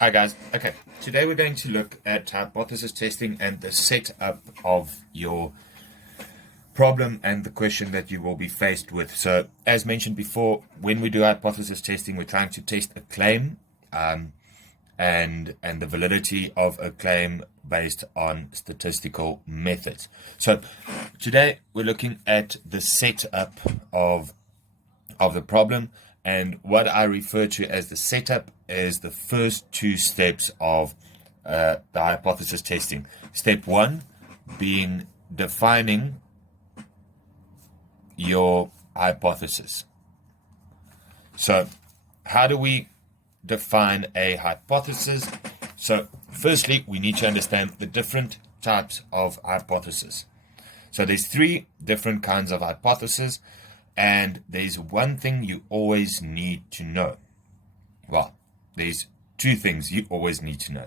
Hi guys. Okay, today we're going to look at hypothesis testing and the setup of your problem and the question that you will be faced with. So, as mentioned before, when we do hypothesis testing, we're trying to test a claim and the validity of a claim based on statistical methods. So, today we're looking at the setup of the problem. And what I refer to as the setup is the first two steps of the hypothesis testing. Step one being defining your hypothesis. So, how do we define a hypothesis? So, firstly, we need to understand the different types of hypothesis. So, there's three different kinds of hypothesis. And there's one thing you always need to know. Well, there's two things you always need to know.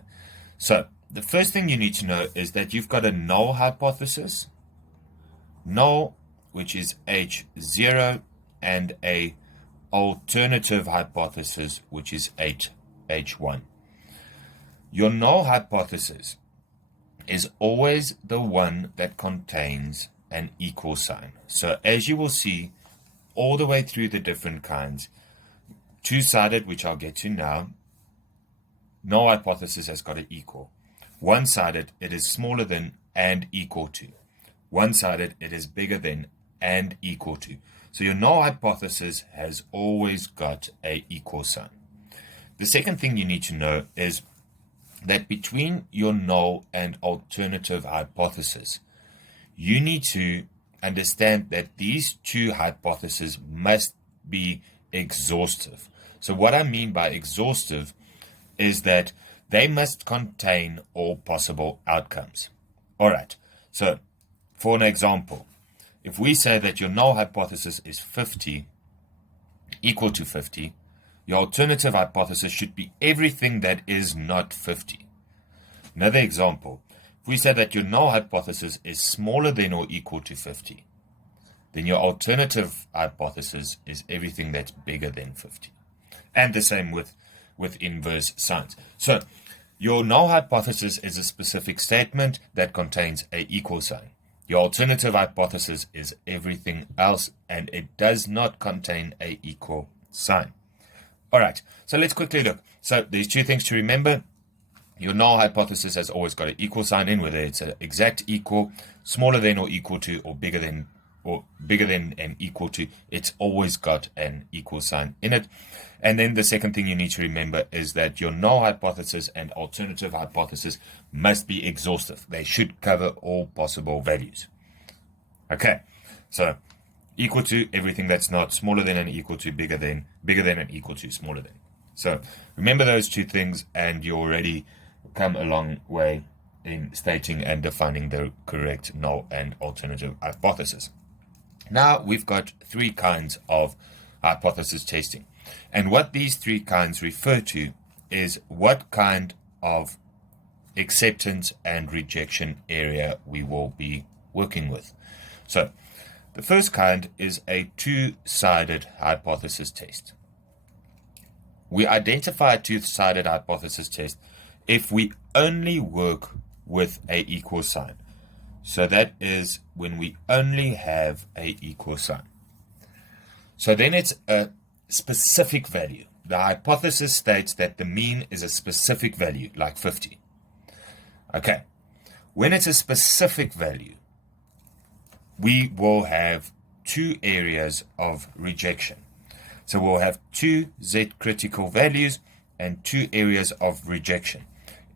So, the first thing you need to know is that you've got a null hypothesis, null, which is H0, and a alternative hypothesis, which is H1. Your null hypothesis is always the one that contains an equal sign. So, as you will see, all the way through the different kinds. Two-sided, which I'll get to now, null hypothesis has got an equal. One-sided, it is smaller than and equal to. One-sided, it is bigger than and equal to. So your null hypothesis has always got an equal sign. The second thing you need to know is that between your null and alternative hypothesis, you need to understand that these two hypotheses must be exhaustive. So what I mean by exhaustive is that they must contain all possible outcomes. All right. So for an example, if we say that your null hypothesis is 50 equal to 50, your alternative hypothesis should be everything that is not 50. Another example. If we say that your null hypothesis is smaller than or equal to 50, then your alternative hypothesis is everything that's bigger than 50. And the same with inverse signs. So your null hypothesis is a specific statement that contains an equal sign. Your alternative hypothesis is everything else, and it does not contain an equal sign. All right, so let's quickly look. So there's two things to remember. Your null hypothesis has always got an equal sign in, whether it's an exact equal, smaller than or equal to, or bigger than and equal to. It's always got an equal sign in it. And then the second thing you need to remember is that your null hypothesis and alternative hypothesis must be exhaustive. They should cover all possible values. Okay, so equal to everything that's not, smaller than and equal to, bigger than and equal to, smaller than. So remember those two things, and you already come a long way in stating and defining the correct null and alternative hypothesis. Now we've got three kinds of hypothesis testing. And what these three kinds refer to is what kind of acceptance and rejection area we will be working with. So the first kind is a two-sided hypothesis test. We identify a two-sided hypothesis test if we only work with an equal sign. So that is when we only have an equal sign. So then it's a specific value. The hypothesis states that the mean is a specific value, like 50. Okay. When it's a specific value, we will have two areas of rejection. So we'll have two Z critical values and two areas of rejection.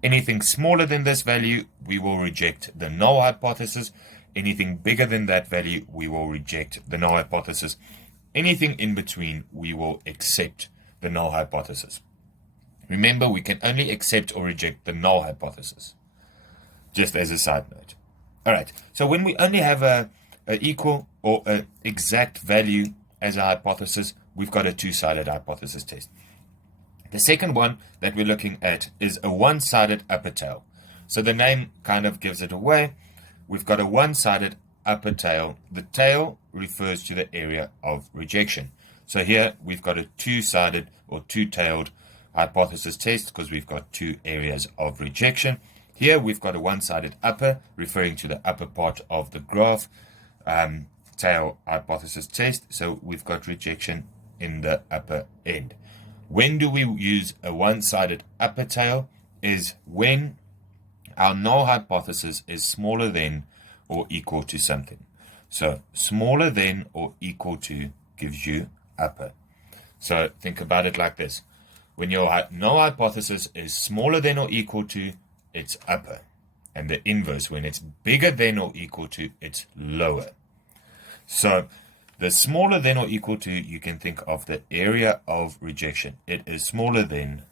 Anything smaller than this value, we will reject the null hypothesis. Anything bigger than that value, we will reject the null hypothesis. Anything in between, we will accept the null hypothesis. Remember, we can only accept or reject the null hypothesis, just as a side note. All right, so when we only have a equal or an exact value as a hypothesis, we've got a two-sided hypothesis test. The second one that we're looking at is a one-sided upper tail. So the name kind of gives it away. We've got a one-sided upper tail. The tail refers to the area of rejection. So here we've got a two-sided or two-tailed hypothesis test because we've got two areas of rejection. Here we've got a one-sided upper, referring to the upper part of the graph, tail hypothesis test. So we've got rejection in the upper end. When do we use a one-sided upper tail? Is when our null hypothesis is smaller than or equal to something. So smaller than or equal to gives you upper. So think about it like this. When your null hypothesis is smaller than or equal to, it's upper. And the inverse, when it's bigger than or equal to, it's lower. So the smaller than or equal to, you can think of the area of rejection. It is smaller than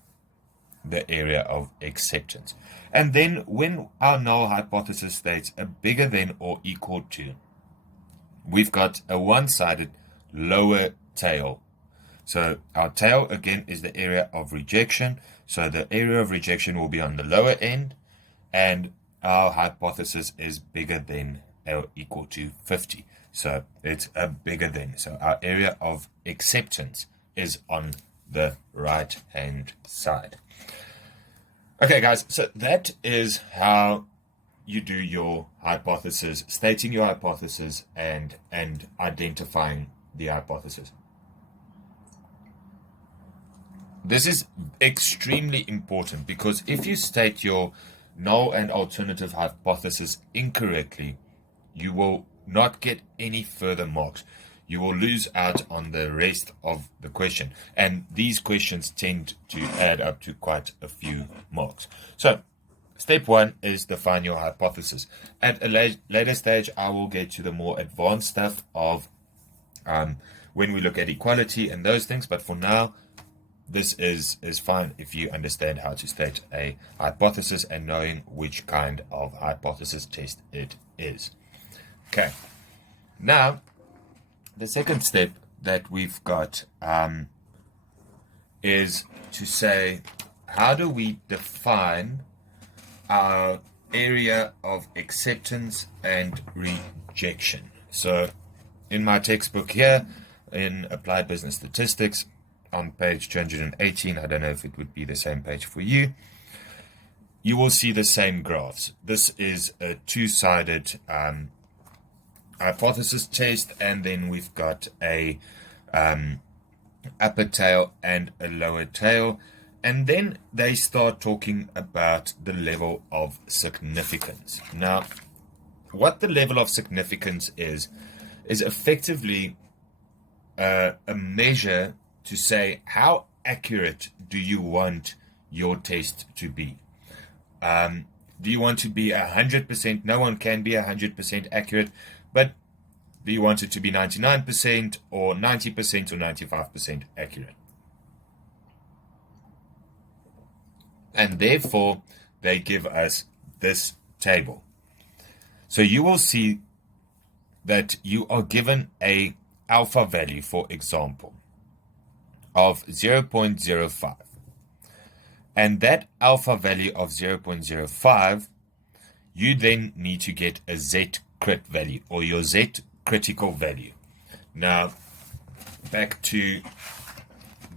the area of acceptance. And then when our null hypothesis states a bigger than or equal to, we've got a one-sided lower tail. So our tail, again, is the area of rejection. So the area of rejection will be on the lower end, and our hypothesis is bigger than or equal to 50. So it's a bigger than. So our area of acceptance is on the right-hand side. Okay, guys, so that is how you do your hypothesis, stating your hypothesis and identifying the hypothesis. This is extremely important because if you state your null and alternative hypothesis incorrectly, you will not get any further marks. You will lose out on the rest of the question. And these questions tend to add up to quite a few marks. So, step one is define your hypothesis. At a later stage, I will get to the more advanced stuff of when we look at equality and those things. But for now, this is fine if you understand how to state a hypothesis and knowing which kind of hypothesis test it is. Okay. Now, the second step that we've got is to say, how do we define our area of acceptance and rejection? So, in my textbook here, in Applied Business Statistics, on page 218, I don't know if it would be the same page for you, you will see the same graphs. This is a two-sided hypothesis test, and then we've got a upper tail and a lower tail, and then they start talking about the level of significance. Now, what the level of significance is effectively a measure to say how accurate do you want your test to be. Do you want to be 100%? No one can be 100% accurate, but do you want it to be 99% or 90% or 95% accurate? And therefore, they give us this table. So you will see that you are given a alpha value, for example, of 0.05. And that alpha value of 0.05, you then need to get a Z-crit value, or your Z-critical value. Now, back to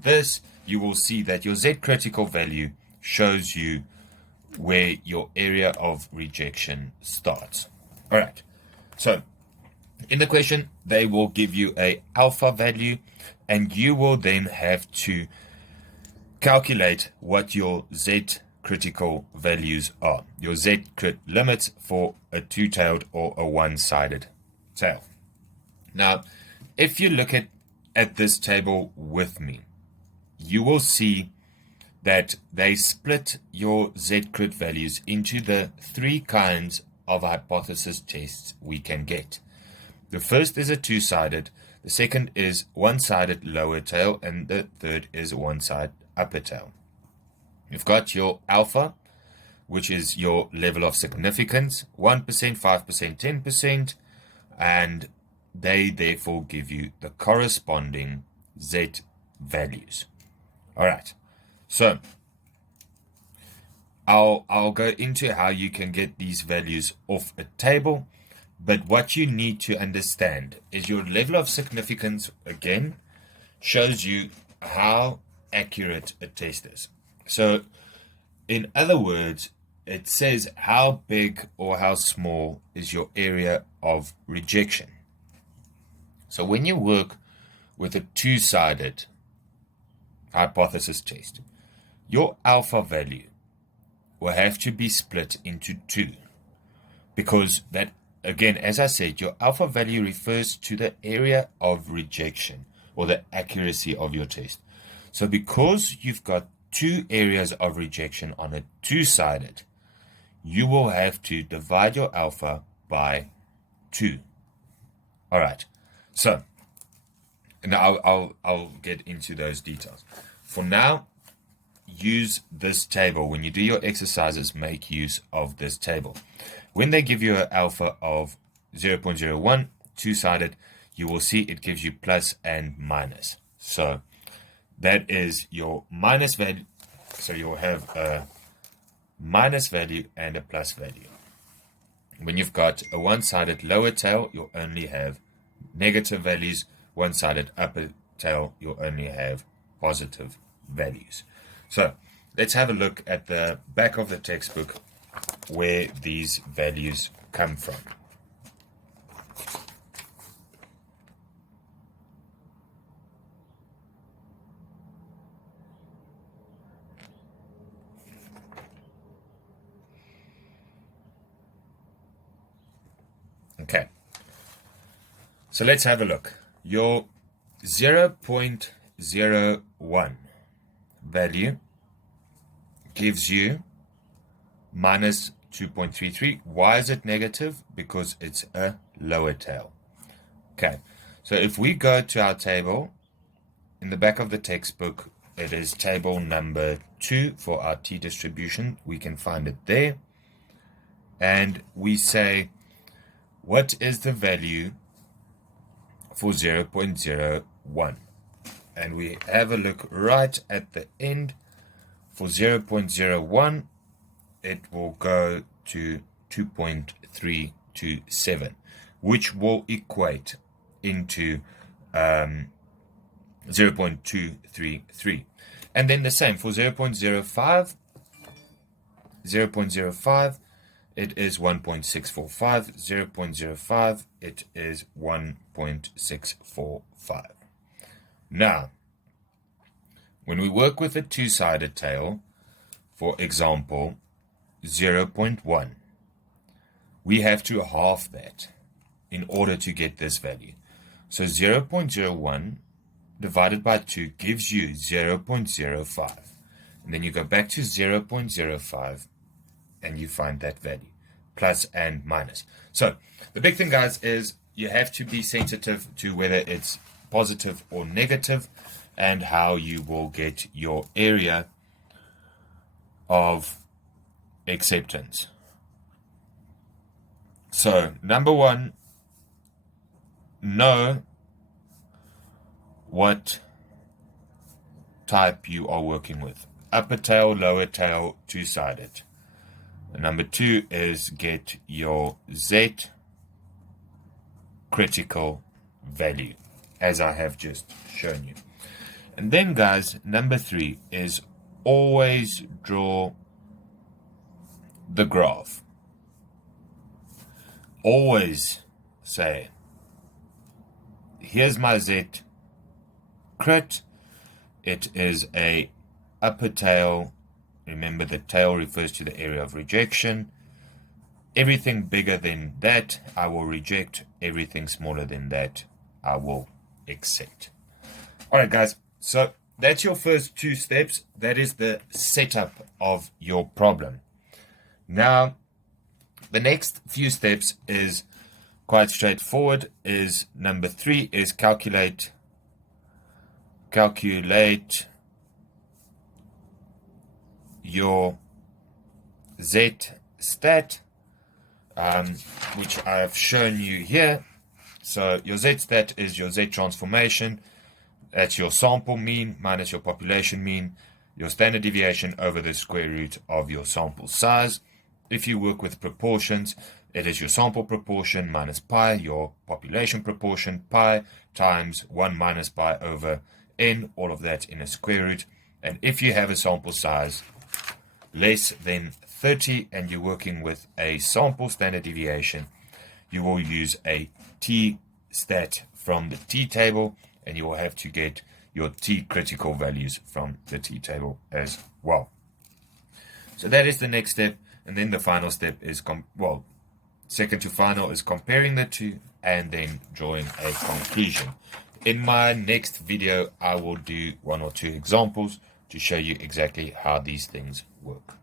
this, you will see that your Z-critical value shows you where your area of rejection starts. All right. So, in the question, they will give you a alpha value, and you will then have to calculate what your Z critical values are. Your Z crit limits for a two-tailed or a one-sided tail. Now, if you look at this table with me, you will see that they split your Z crit values into the three kinds of hypothesis tests we can get. The first is a two-sided, the second is one-sided lower tail, and the third is one-sided upper tail. You've got your alpha, which is your level of significance, 1%, 5%, 10%, and they therefore give you the corresponding Z values. All right, so I'll go into how you can get these values off a table. But what you need to understand is your level of significance, again, shows you how accurate a test is. So in other words, it says how big or how small is your area of rejection. So when you work with a two-sided hypothesis test, your alpha value will have to be split into two, because that, again, as I said, your alpha value refers to the area of rejection or the accuracy of your test. So because you've got two areas of rejection on a two-sided, you will have to divide your alpha by 2. All right. So now I'll get into those details. For now, use this table. When you do your exercises, make use of this table. When they give you an alpha of 0.01, two-sided, you will see it gives you plus and minus. So that is your minus value. So you'll have a minus value and a plus value. When you've got a one-sided lower tail, you'll only have negative values. One-sided upper tail, you'll only have positive values. So let's have a look at the back of the textbook where these values come from. Okay, so let's have a look. Your 0.01 value gives you minus 2.33. Why is it negative? Because it's a lower tail. Okay, so if we go to our table, in the back of the textbook, it is table number 2 for our t-distribution. We can find it there. And we say, what is the value for 0.01? And we have a look right at the end. For 0.01, it will go to 2.327, which will equate into 0.233. And then the same for 0.05. 0.05, it is 1.645. 0.05, it is 1.645. Now, when we work with a two-sided tail, for example, 0.1, we have to halve that in order to get this value. So 0.01 divided by 2 gives you 0.05. And then you go back to 0.05 and you find that value, plus and minus. So the big thing, guys, is you have to be sensitive to whether it's positive or negative and how you will get your area of acceptance. So number one, know what type you are working with. Upper tail, lower tail, two-sided. Number 2 is get your Z critical value, as I have just shown you. And then, guys, number 3 is always draw the graph. Always say, here's my Z crit. It is a upper tail. Remember, the tail refers to the area of rejection. Everything bigger than that, I will reject. Everything smaller than that, I will accept. All right, guys. So that's your first 2 steps. That is the setup of your problem. Now, the next few steps is quite straightforward. Is number 3 is calculate your Z stat, which I have shown you here. So your Z stat is your Z transformation. That's your sample mean minus your population mean, your standard deviation over the square root of your sample size. If you work with proportions, it is your sample proportion minus pi, your population proportion, pi times 1 minus pi over n, all of that in a square root. And if you have a sample size less than 30 and you're working with a sample standard deviation, you will use a t-stat from the t-table, and you will have to get your t-critical values from the t-table as well. So that is the next step. And then the final step is, second to final is comparing the two and then drawing a conclusion. In my next video, I will do 1 or 2 examples to show you exactly how these things work.